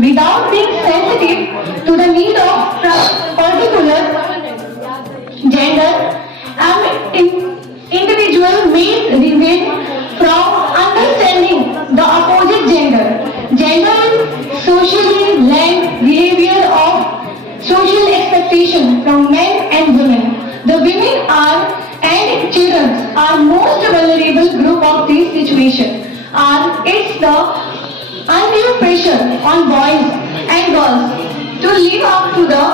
Without being sensitive to the need of particular gender, individual may refrain from understanding the opposite gender. Gender is socially learned behavior of social expectation from men and women. The women and children are most vulnerable group of this situation. It's the undue pressure on boys and girls to live up to the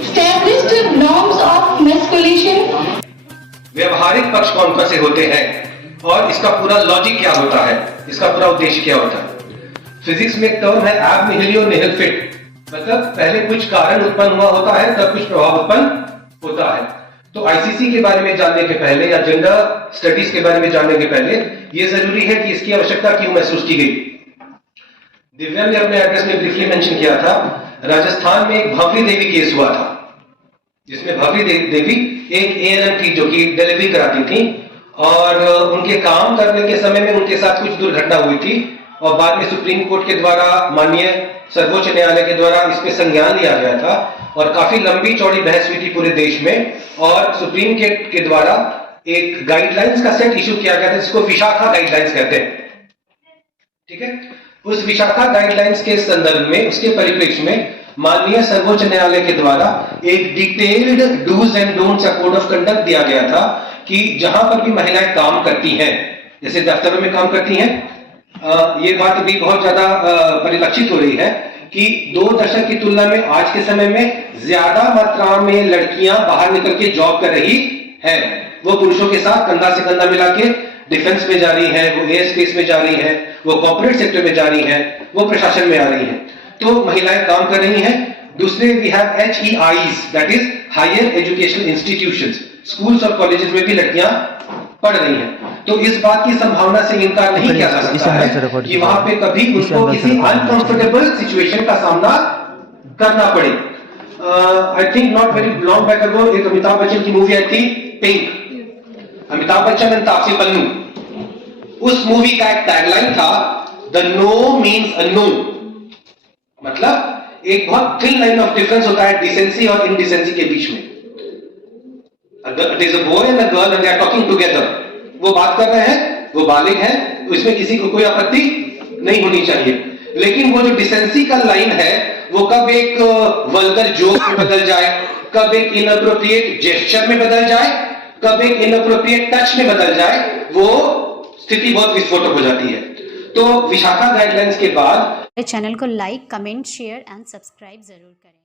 established norms of masculinity. व्यवहारिक पक्ष कौन कौन से होते हैं और इसका पूरा लॉजिक क्या होता है, इसका पूरा उद्देश्य क्या होता है। फिजिक्स में एक टर्म है एब निहिलो निहिल फिट, मतलब पहले कुछ कारण उत्पन्न हुआ होता है तब कुछ प्रभाव उत्पन्न होता है। तो आईसीसी के बारे में जानने के पहले या जेंडर स्टडीज के बारे में जानने के पहले यह जरूरी है कि इसकी आवश्यकता क्यों महसूस की गई। दिव्या ने अपने एड्रेस में ब्रीफली मेंशन किया था, राजस्थान में एक भवरी देवी केस हुआ था जिसमें भवरी देवी एक एएनएम थी जो कि डिलीवरी कराती थी और उनके काम करने के समय में उनके साथ कुछ दुर्घटना हुई थी और बाद में सुप्रीम कोर्ट के द्वारा, माननीय सर्वोच्च न्यायालय के द्वारा इस पे संज्ञान लिया गया था और काफी लंबी चौड़ी बहस हुई थी पूरे देश में और सुप्रीम कोर्ट के द्वारा एक गाइडलाइंस का सेट इशू किया गया था जिसको विशाखा गाइडलाइंस कहते हैं। ठीक है, उस विशाखा गाइडलाइंस के संदर्भ में, उसके परिप्रेक्ष्य में माननीय सर्वोच्च न्यायालय के द्वारा एक डिटेल्ड डूज एंड डोंट्स का कोड ऑफ कंडक्ट दिया गया था कि जहां पर भी महिलाएं काम करती हैं, जैसे दफ्तरों में काम करती हैं, ये बात भी बहुत ज्यादा परिलक्षित हो रही है कि 2 दशक की तुलना में आज के समय में ज्यादा मात्रा में लड़कियां बाहर निकल के जॉब कर रही हैं। वो पुरुषों के साथ कंधा से कंधा मिला के डिफेंस में जा रही है, वो एयर स्पेस में जा रही है, वो कॉर्पोरेट सेक्टर में जा रही है, वो प्रशासन में आ रही है, तो महिलाएं काम कर रही हैं। दूसरे we have HEIs, that is higher education institutions, schools और कॉलेजेस में भी लड़कियां पढ़ रही हैं। तो इस बात की संभावना से इनकार नहीं किया जा सकता है कि वहां पे कभी उनको किसी अनकंफर्टेबल सिचुएशन का सामना करना पड़े। I think not very long back ago एक अमिताभ बच्चन की मूवी आई थी पिंक, अमिताभ बच्चन एंड तापसी पन्नू। उस मूवी का एक टैगलाइन था, the no means a no, मतलब एक बहुत थिन लाइन ऑफ डिफरेंस होता है डिसेंसी और इनडिसेंसी के बीच में। It is a boy and a girl and they are talking together, वो बात कर रहे हैं, वो बालिग हैं, इसमें किसी को कोई आपत्ति नहीं होनी चाहिए। लेकिन वो जो डिसेंसी का लाइन है वो कब एक वल्गर जोक में बदल जाए, कब एक इनअप्रोप्रिएट जेस्चर में बदल जाए, कब एक इनअप्रोप्रिएट टच में बदल जाए, वो स्थिति बहुत विस्फोटक हो जाती है। तो विशाखा गाइडलाइंस के बाद चैनल को like, comment, share and subscribe जरूर करें।